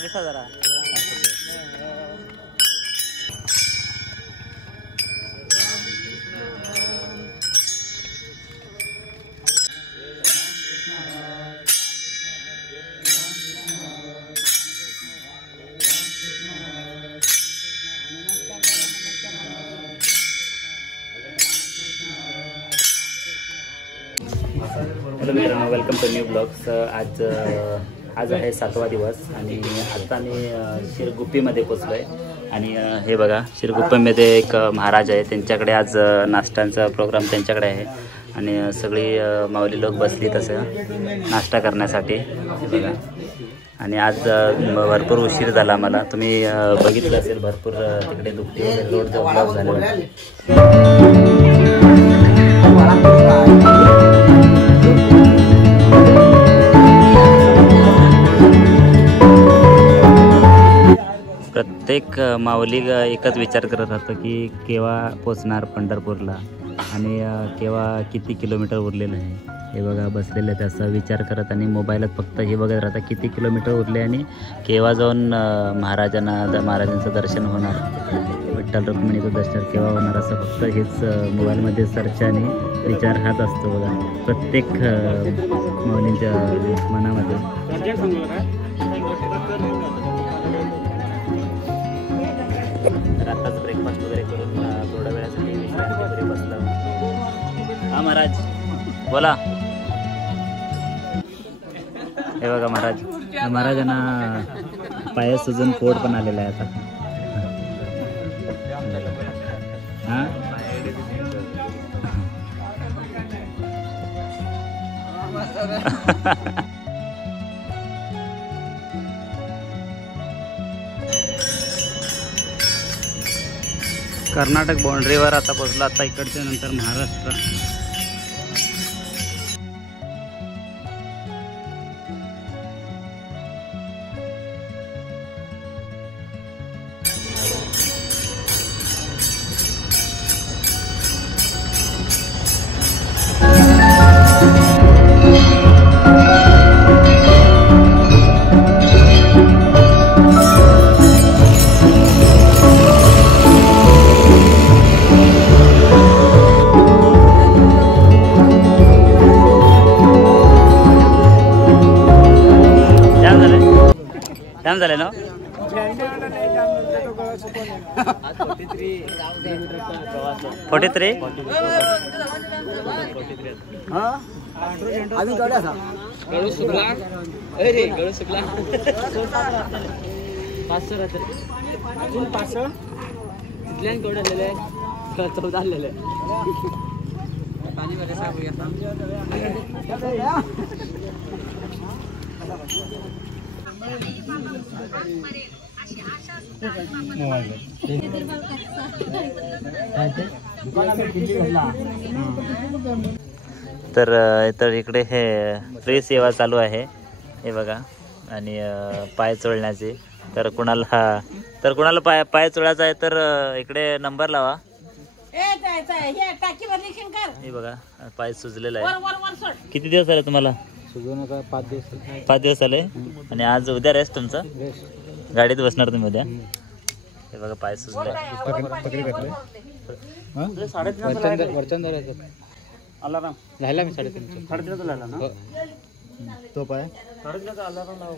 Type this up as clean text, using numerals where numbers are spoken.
दिसा जरा हॅलो मित्रांनो, वेलकम टू न्यू ब्लॉग्स. आज आज आहे 7वा दिवस आणि आता मी शिरगुप्पीमध्ये पोचलो आहे आणि हे बघा शिरगुप्पीमध्ये एक महाराज आहे, त्यांच्याकडे आज नाश्त्यांचा प्रोग्राम त्यांच्याकडे आहे आणि सगळी माऊली लोक बसली तसं नाश्ता करण्यासाठी हे बघा. आणि आज भरपूर उशीर झाला मला, तुम्ही बघितलं असेल भरपूर तिकडे दुखती वगैरे रोडचा ब्लॉक झाला होता. प्रत्येक माऊली एकच विचार करत होतं की केव्हा पोचणार पंढरपूरला आणि केव्हा किती किलोमीटर उरलेलं आहे. हे बघा बसलेलं आहे त्याचा विचार करत आणि मोबाईलात फक्त हे बघत राहता किती किलोमीटर उरले आणि केव्हा जाऊन महाराजांचं दर्शन होणार, विठ्ठल रुक्मिणीचं दर्शन केव्हा होणार, असं फक्त हेच मोबाईलमध्ये सर्च आणि विचार हाच असतो बघा प्रत्येक माऊलींच्या मनामध्ये. तर आताच ब्रेकफास्ट वगैरे करून थोड्या वेळासाठी विश्रांती वगैरे बसलो. हा महाराज बोला. हे बघा महाराजांना पाय सुजून पोट पण आलेलं आहे आता. हां कर्नाटक बाउंड्रीवर आता पोचलो. आता इकडच्या नंतर महाराष्ट्र. जाम झाले ना. 43 तर इकडे हे फ्री सेवा चालू आहे हे बघा. आणि पाय चोळण्याची तर कुणाला पाय चोळायचा आहे तर इकडे नंबर लावा. हे बघा पाय सुजलेला आहे. किती दिवस झाले तुम्हाला? 5 दिवस झाले. आणि आज उद्या रेस्ट तुमचा? गाडीत बसणार तुम्ही उद्या? हे बघा पाय सुजले. अलाराम झाला मी 3:30 ना तो पाय 3:30 अलाराम लाव.